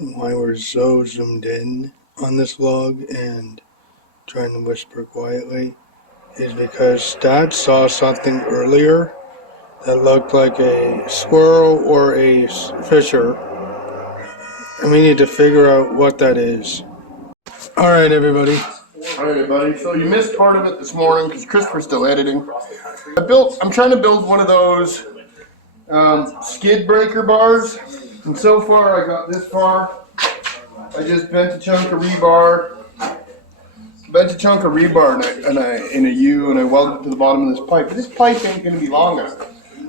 Why we're so zoomed in on this log and trying to whisper quietly is because Dad saw something earlier that looked like a squirrel or a fisher, and we need to figure out what that is. Alright, everybody. Alright, buddy. So you missed part of it this morning because Christopher's still editing. I'm trying to build one of those skid breaker bars, and so far I got this far. I just bent a chunk of rebar, in a U, and I welded it to the bottom of this pipe. But this pipe ain't going to be long enough.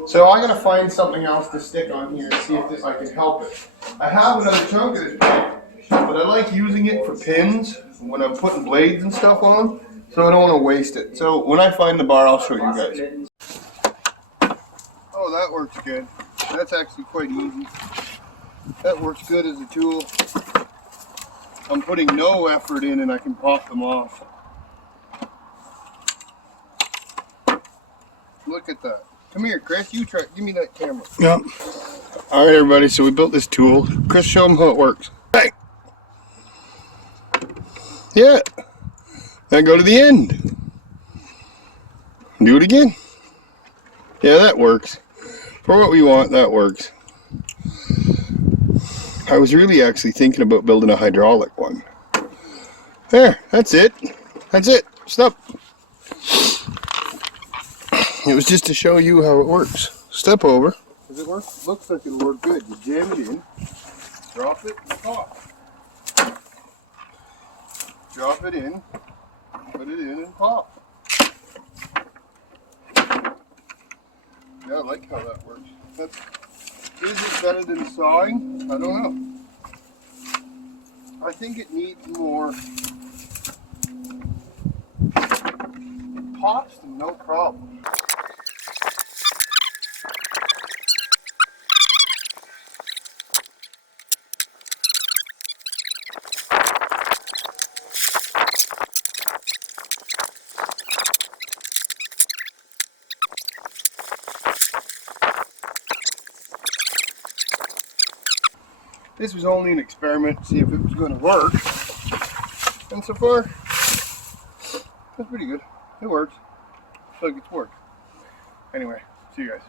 So I'm going to find something else to stick on here and see if I can help it. I have another chunk of this pipe, but I like using it for pins when I'm putting blades and stuff on, so I don't want to waste it. So when I find the bar, I'll show you guys. Oh, that works good. That's actually quite easy. That works good as a tool. I'm putting no effort in and I can pop them off. Look at that. Come here, Chris. You try. Give me that camera. Yep. All right, everybody. So we built this tool. Chris, show them how it works. Bang. Yeah. Now go to the end. Do it again. Yeah, that works. For what we want, that works. I was really actually thinking about building a hydraulic one. There. That's it. That's it. Stop. It was just to show you how it works. Step over. Does it work? Looks like it'll work good. You jam it in, drop it, and pop. Drop it in, put it in, and pop. Yeah, I like how that works. Is it better than sawing? I don't know. I think it needs more. It pops them, no problem. This was only an experiment to see if it was going to work. And so far, that's pretty good. It works. Look, it's worked. Anyway, see you guys.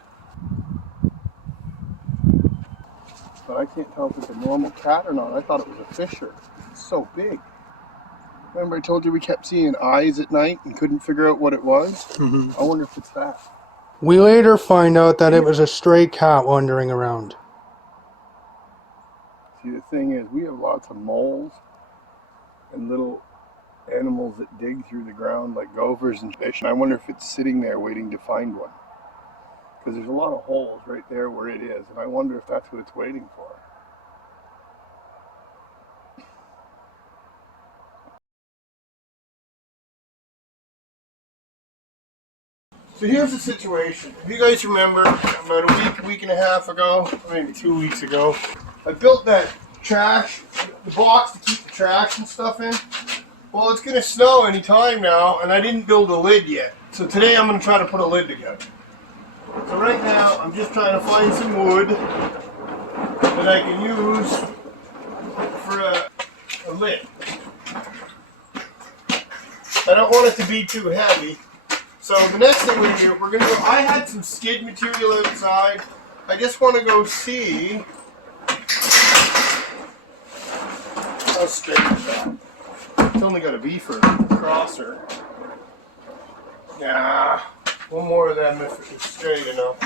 But I can't tell if it's a normal cat or not. I thought it was a fisher. It's so big. Remember I told you we kept seeing eyes at night and couldn't figure out what it was? Mm-hmm. I wonder if it's that. We later find out that it was a stray cat wandering around. See, the thing is, we have lots of moles and little animals that dig through the ground like gophers and fish. And I wonder if it's sitting there waiting to find one. Because there's a lot of holes right there where it is. And I wonder if that's what it's waiting for. So here's the situation. If you guys remember, about a week and a half ago, maybe 2 weeks ago, I built that trash, the box to keep the trash and stuff in. Well, it's going to snow any time now, and I didn't build a lid yet. So today I'm going to try to put a lid together. So right now, I'm just trying to find some wood that I can use for a lid. I don't want it to be too heavy. So the next thing we're going to do, I had some skid material outside. I just want to go see how straight is that. It's only got a V for a crosser. Nah, one more of them if it's straight enough.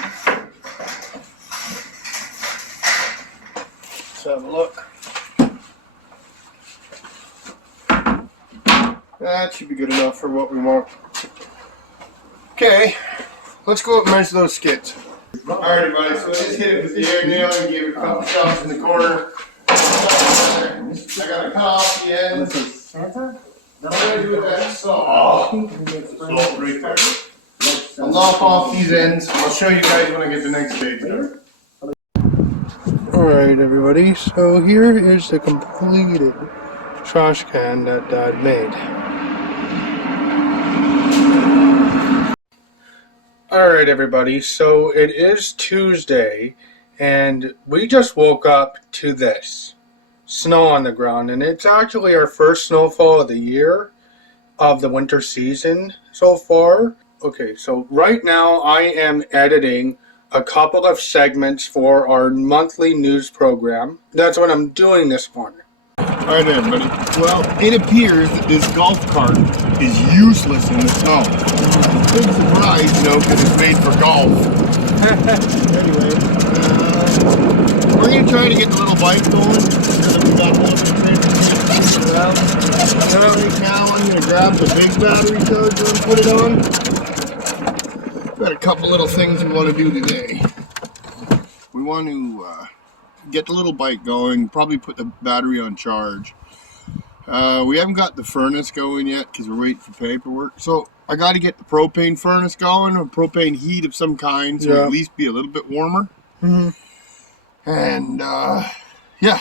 Let's have a look. That should be good enough for what we want. Okay, let's go up and measure those skids. Alright, everybody, so I just hit it with the air nail and gave it a couple shots in the corner. I gotta cut off the ends. Santa? What do I do with that saw? Saw right there. I'll knock off these ends. I'll show you guys when I get the next stage done. Alright, everybody, so here is the completed trash can that Dad made. Alright, everybody, so it is Tuesday, and we just woke up to this. snow on the ground, and it's actually our first snowfall of the year, of the winter season so far. Okay, so right now I am editing a couple of segments for our monthly news program. That's what I'm doing this morning. Alright everybody, well, it appears that this golf cart is useless in the snow. Big surprise, because it's made for golf. Anyway, we're going to try to get the little bike going. We got one right now I'm going to grab the big battery charger and put it on. Got a couple little things we want to do today. We want to get the little bike going, probably put the battery on charge. We haven't got the furnace going yet because we're waiting for paperwork. So I got to get the propane furnace going, or propane heat of some kind, so it'll at least be a little bit warmer. And yeah,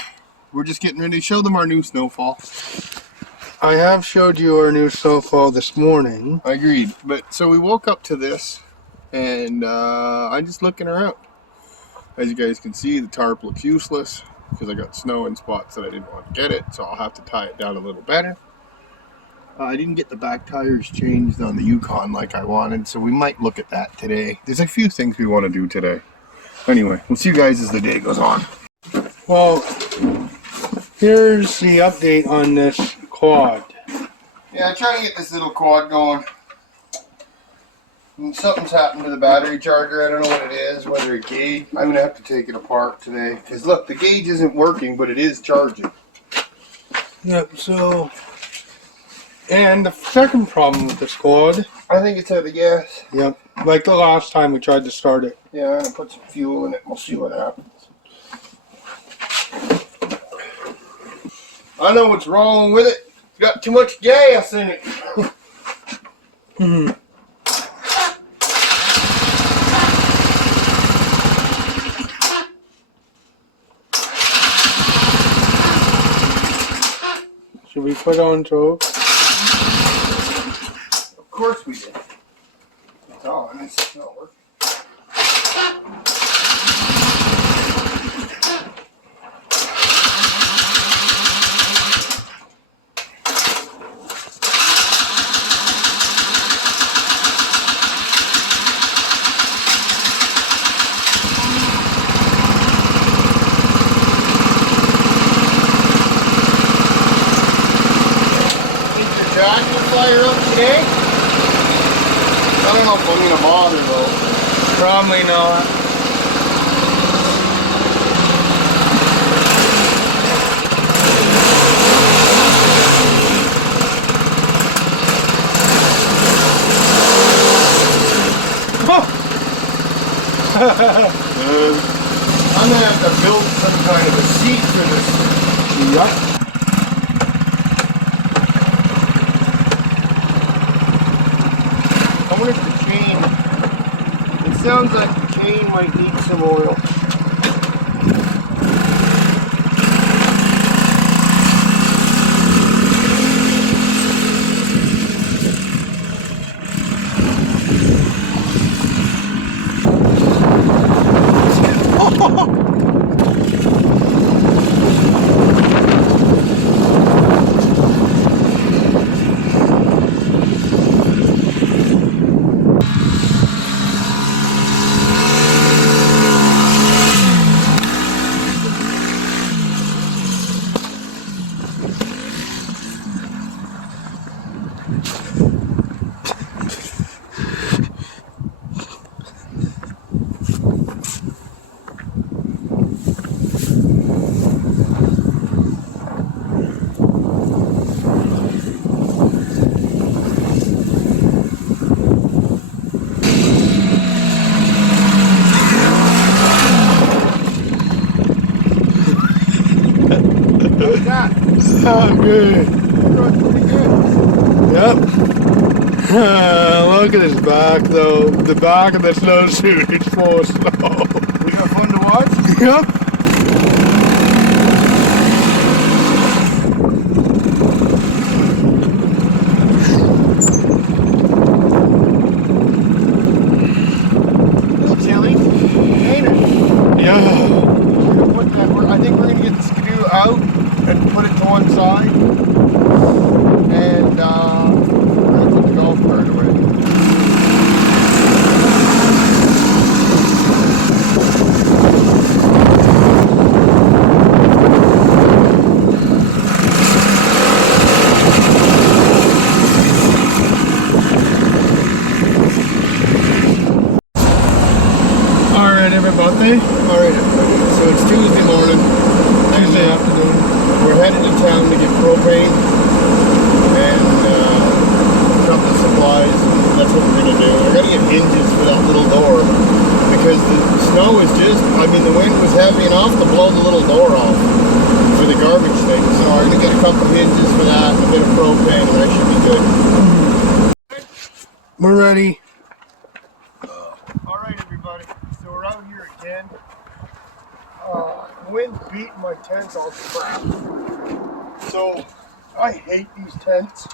we're just getting ready to show them our new snowfall. I have showed you our new snowfall this morning. I agreed, but so we woke up to this, and I'm just looking around. As you guys can see, the tarp looks useless because I got snow in spots that I didn't want to get it, so I'll have to tie it down a little better. I didn't get the back tires changed on the Yukon like I wanted, so we might look at that today. There's a few things we want to do today. Anyway, we'll see you guys as the day goes on. Well, here's the update on this quad. Yeah, trying to get this little quad going. Something's happened to the battery charger. I don't know what it is, whether a gauge. I'm going to have to take it apart today. Because look, the gauge isn't working, but it is charging. Yep, so... And the second problem with this quad... I think it's out of gas. Yep, like the last time we tried to start it. Yeah, I'm going to put some fuel in it and we'll see what happens. I know what's wrong with it. It's got too much gas in it. Should we put on choke? Of course we did. It's on. It's not working. Fire up today? I don't know if I'm gonna bother though. Probably not. I'm gonna have to build some kind of a seat for this. Yep. I wonder if the chain, it sounds like the chain might need some oil. Oh, good. Pretty good. Yep. Look at his back, though. The back of the snowsuit is full of snow. We got fun to watch? Yep. A little chilly, ain't it? Yeah. We're gonna put that, I think we're gonna get the skidoo out Alright, everybody. Alright, so it's Tuesday morning. Tuesday afternoon. We're headed to town to get propane and a couple of supplies. And that's what we're going to do. We're going to get hinges for that little door because the snow is just, I mean, the wind was heavy enough to blow the little door off for the garbage thing. So we're going to get a couple of hinges for that and a bit of propane, and that should be good. We're ready. Alright, everybody. So we're out here again. Wind's beating my tents all to crap. So I hate these tents,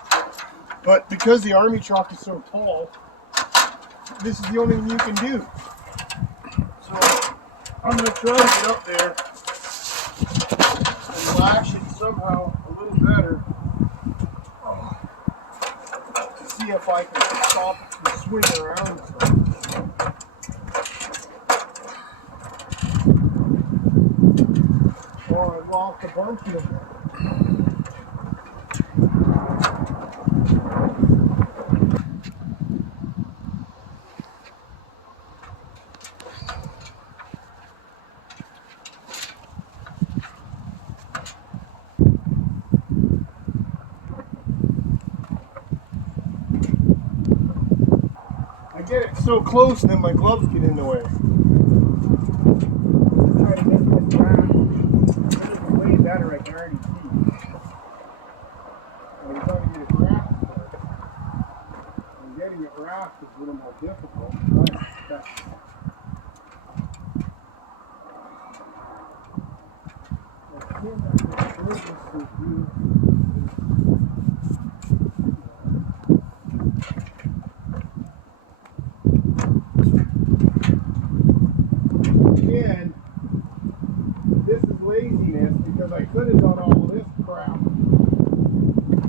but because the army truck is so tall, this is the only thing you can do. So I'm going to try to get up there and lash it somehow a little better to see if I can stop it from swinging around. Or I lost a bunch of them. I get it so close and then my gloves get in the way. Try to get this around. This is way better, I can already see. I'm trying to get it wrapped. And getting it wrapped is a little more difficult. Again, this is laziness because I could have done all this crap.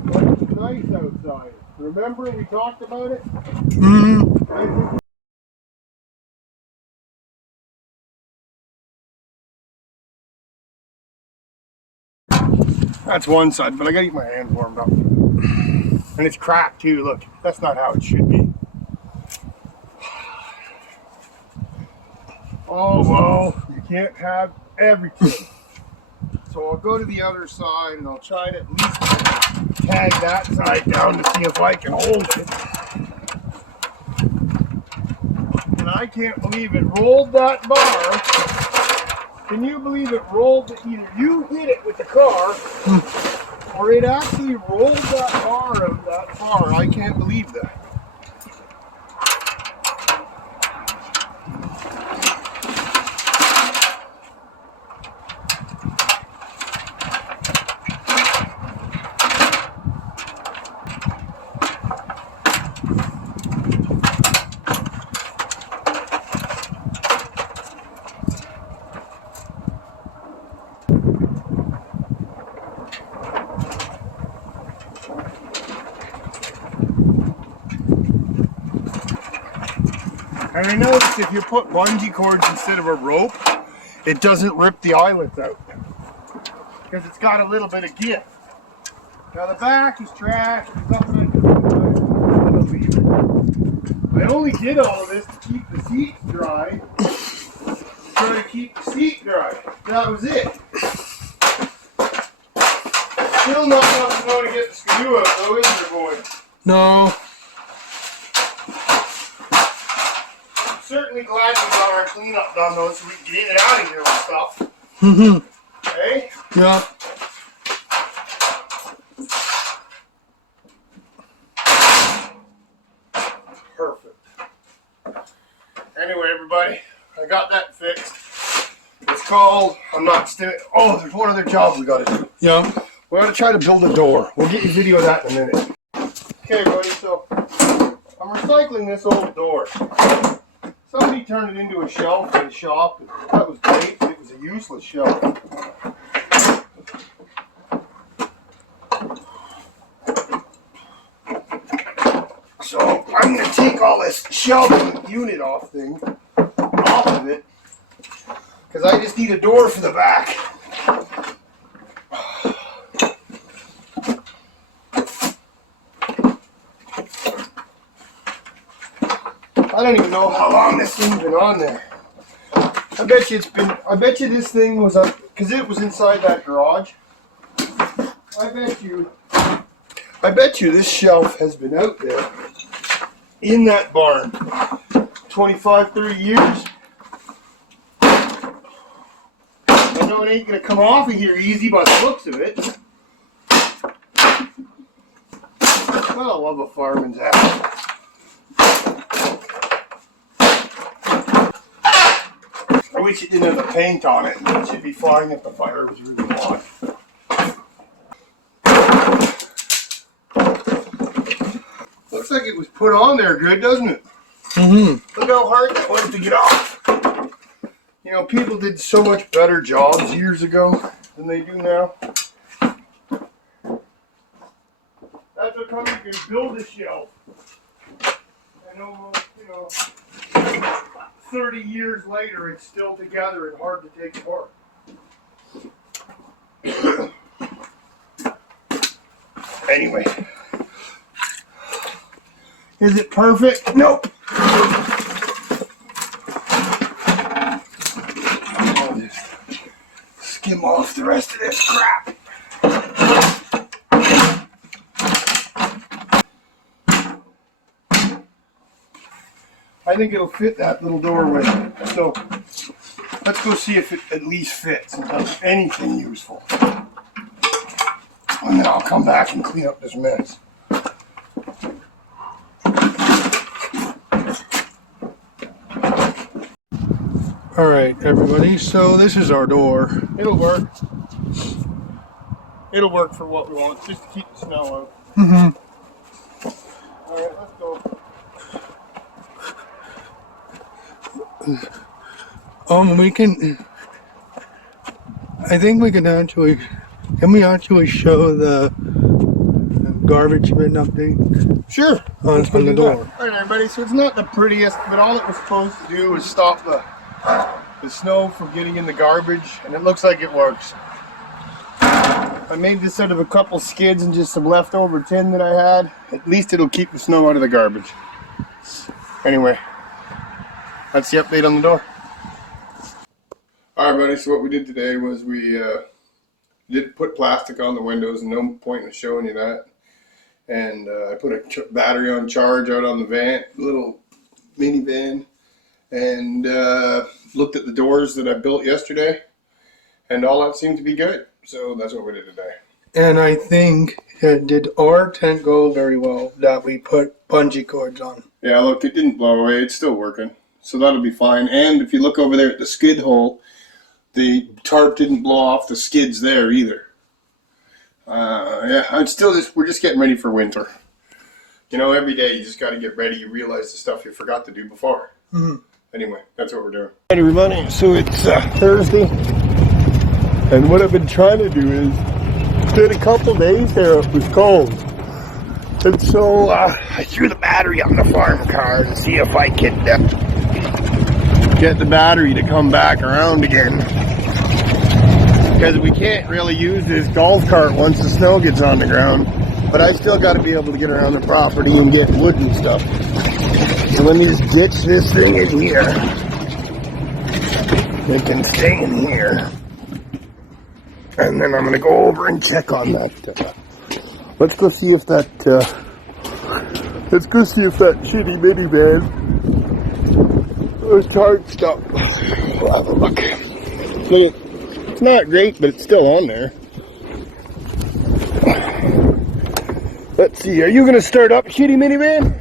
But it's nice outside. Remember we talked about it? Mm-hmm. That's one side, but I gotta get my hands warmed up. And it's cracked too, look. That's not how it should be. Oh well, you can't have everything. So I'll go to the other side and I'll try to at least tag that side down to see if I can hold it. And I can't believe it rolled that bar. Can you believe it rolled? Either you hit it with the car or it actually rolled that bar out that far. I can't believe that. And I noticed if you put bungee cords instead of a rope, it doesn't rip the eyelets out. Because it's got a little bit of give. Now the back is trash, there's nothing I can do. I only did all of this to keep the seats dry. Try to keep the seat dry. That was it. Still not enough to know to get the screw out though, is there, boy? No. Certainly glad we got our cleanup done though, so we can get in and out of here with stuff. Mm-hmm. Okay? Yeah. Perfect. Anyway, everybody, I got that fixed. It's called, oh, there's one other job we gotta do. Yeah. We gotta try to build a door. We'll get you a video of that in a minute. Okay, buddy, so I'm recycling this old door. Somebody turned it into a shelf in the shop. That was great, but it was a useless shelf. So I'm going to take all this shelving unit off of it, because I just need a door for the back. I don't even know how long this thing's been on there. I bet you I bet you this thing was up, because it was inside that garage. I bet you this shelf has been out there in that barn 25, 30 years. I know it ain't gonna come off of here easy by the looks of it. Well, I love a fireman's axe. I wish it didn't have the paint on it. It should be flying if the fire was really hot. Looks like it was put on there good, doesn't it? Mm-hmm. Look how hard that was to get off. You know, people did so much better jobs years ago than they do now. That's what comes, you can build a shelf. And almost, 30 years later, it's still together and hard to take apart. Anyway. Is it perfect? Nope. I'll just skim off the rest of this crap. I think it'll fit that little doorway. So let's go see if it at least fits and does anything useful. And then I'll come back and clean up this mess. All right, everybody. So this is our door. It'll work. It'll work for what we want, just to keep the snow out. Mm-hmm. All right, let's go. We can. I think we can actually. Can we actually show the garbage bin update? Sure. On the door. All right, everybody. So it's not the prettiest, but all it was supposed to do was stop the snow from getting in the garbage, and it looks like it works. I made this out of a couple skids and just some leftover tin that I had. At least it'll keep the snow out of the garbage. Anyway, that's the update on the door. Alright, buddy, so what we did today was we did put plastic on the windows, and no point in showing you that. And I put a battery on charge out on the van, little minivan, and looked at the doors that I built yesterday, and all that seemed to be good. So that's what we did today. And I think it did our tent go very well that we put bungee cords on. Yeah, look, it didn't blow away. It's still working. So that'll be fine. And if you look over there at the skid hole, the tarp didn't blow off the skids there either. Yeah, we're just getting ready for winter. You know, every day you just got to get ready. You realize the stuff you forgot to do before. Mm-hmm. Anyway, that's what we're doing. Hey everybody, so it's Thursday, and what I've been trying to do is, it's been a couple days there, it was cold. And so I threw the battery on the farm car to see if I could get the battery to come back around again. Because we can't really use this golf cart once the snow gets on the ground. But I still got to be able to get around the property and get wood and stuff. So let me just ditch this thing in here. It can stay in here. And then I'm going to go over and check on that. Let's go see if that shitty minivan was charged up. We'll have a look. It's not great, but it's still on there. Let's see, are you going to start up, shitty minivan?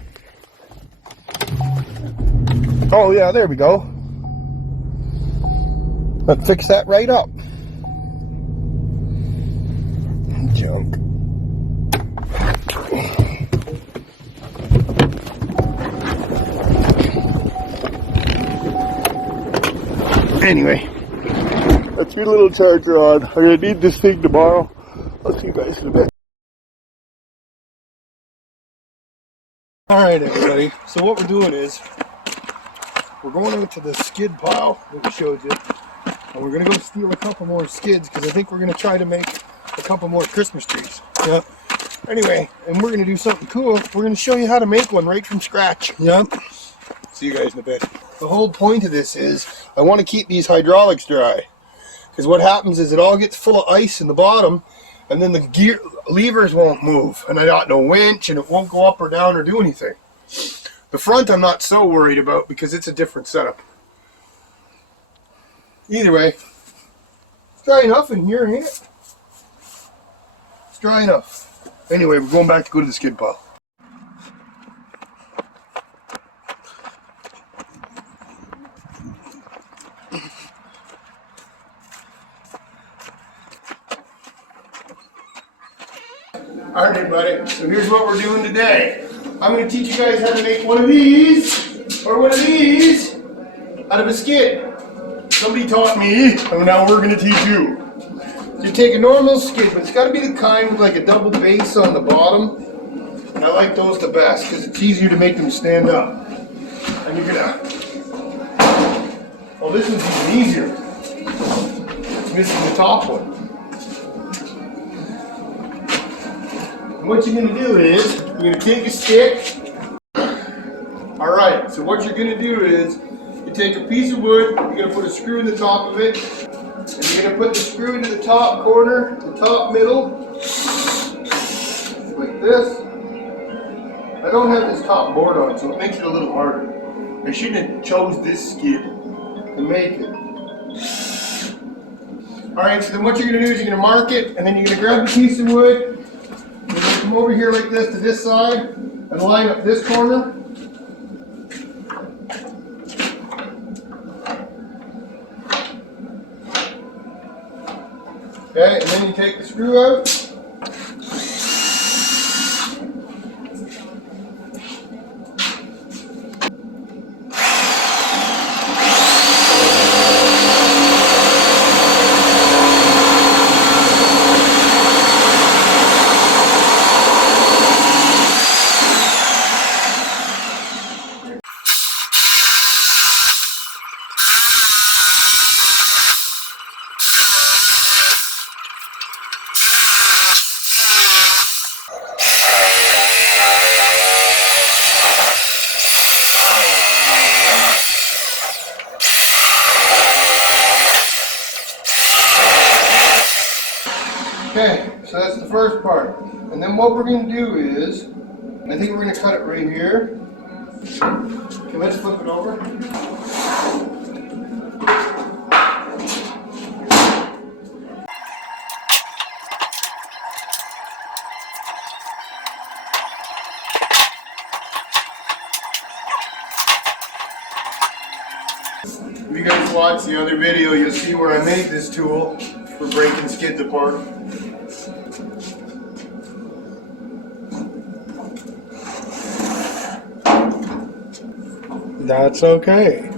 Oh yeah, there we go. Let's fix that right up. Junk. Anyway, that's your little charger on. I'm gonna need this thing tomorrow. I'll see you guys in a bit. Alright, everybody. So what we're doing is, we're going out to the skid pile that we showed you, and we're gonna go steal a couple more skids, because I think we're gonna try to make a couple more Christmas trees. Yep. Anyway, and we're gonna do something cool. We're gonna show you how to make one right from scratch. Yep. See you guys in a bit. the whole point of this is I want to keep these hydraulics dry. Because what happens is it all gets full of ice in the bottom, and then the gear levers won't move, and I got no winch, and it won't go up or down or do anything. The front I'm not so worried about because it's a different setup. Either way, it's dry enough in here, ain't it? It's dry enough. Anyway, we're going back to go to the skid pile. Alright buddy, so here's what we're doing today. I'm going to teach you guys how to make one of these, or one of these, out of a skid. Somebody taught me, and now we're going to teach you. So you take a normal skid, but it's got to be the kind with like a double base on the bottom. I like those the best, because it's easier to make them stand up. And you're going to... Well, this one's even easier. It's missing the top one. And what you're going to do is, you're going to take a stick. Alright, so what you're going to do is, you take a piece of wood, you're going to put a screw in the top of it, and you're going to put the screw into the top corner, the top middle, like this. I don't have this top board on, so it makes it a little harder. I shouldn't have chose this skid to make it. Alright, so then what you're going to do is you're going to mark it, and then you're going to grab a piece of wood, you're going to come over here like this to this side, and line up this corner. Okay, and then you take the screw out. Okay, so that's the first part. And then what we're going to do is, I think we're going to cut it right here. Okay, let's flip it over. If you guys watch the other video, you'll see where I made this tool for breaking skids apart. That's okay.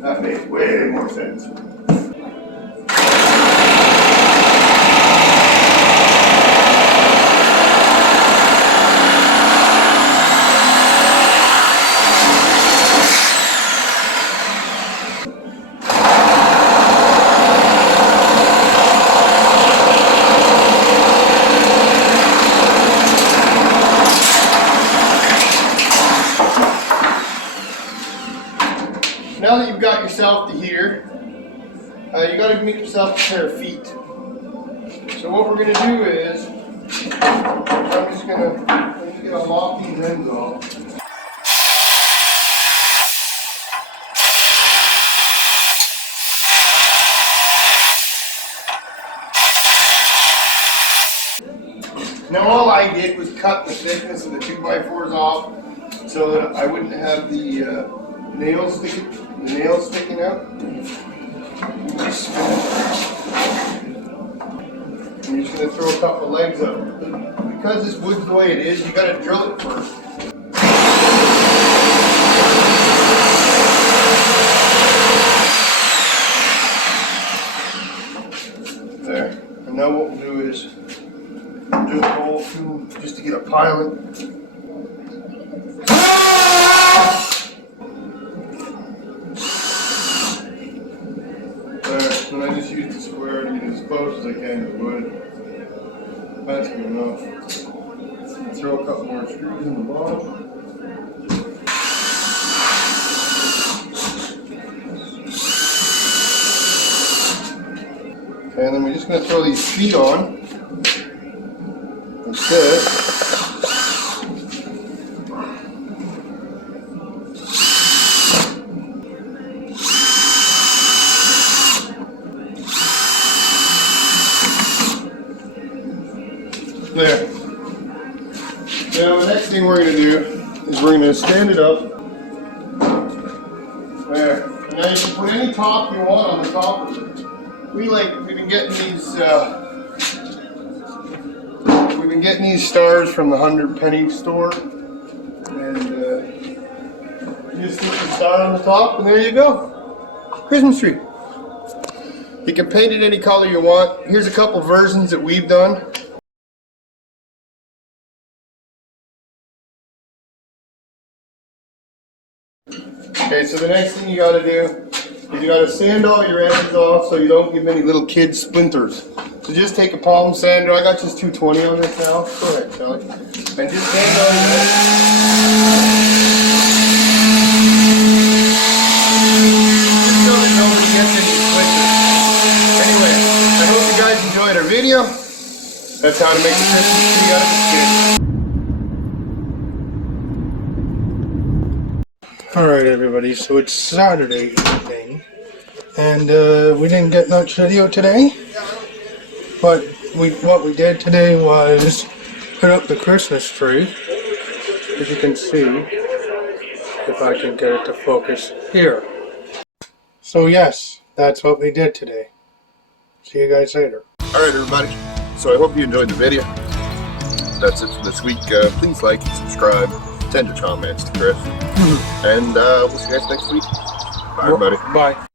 That makes way more sense. Now that you've got yourself to here, you got to make yourself a pair of feet. So what we're going to do is, I'm just going to lock these ends off. Now all I did was cut the thickness of the 2x4s off so that I wouldn't have the nails sticking out. And you're just going to throw a couple legs up. Because this wood's the way it is, you got to drill it first. There. And now what we'll do is do the whole thing just to get a pilot. So I just close as I can to the wood. That's good enough. Throw a couple more screws in the bottom. And then we're just going to throw these feet on. Like this. There. Now the next thing we're going to do is we're going to stand it up. There. And now you can put any top you want on the top of it. We've been getting these stars from the 100-penny store, and you just stick the star on the top, and there you go, Christmas tree. You can paint it any color you want. Here's a couple versions that we've done. Okay, so the next thing you got to do is you got to sand all your edges off so you don't give any little kid splinters. So just take a palm sander. I got just 220 on this now. Go ahead, Shelly. And just sand all your edges. Just so that nobody gets any splinters. Anyway, I hope you guys enjoyed our video. That's how to make the Christmas tree out of the skin. Alright everybody, so it's Saturday evening, and we didn't get much video today, but what we did today was put up the Christmas tree, as you can see, if I can get it to focus here. So yes, that's what we did today. See you guys later. Alright everybody, so I hope you enjoyed the video. That's it for this week. Please like and subscribe. Send your comments to Chris. And we'll see you guys next week. Bye everybody. Bye.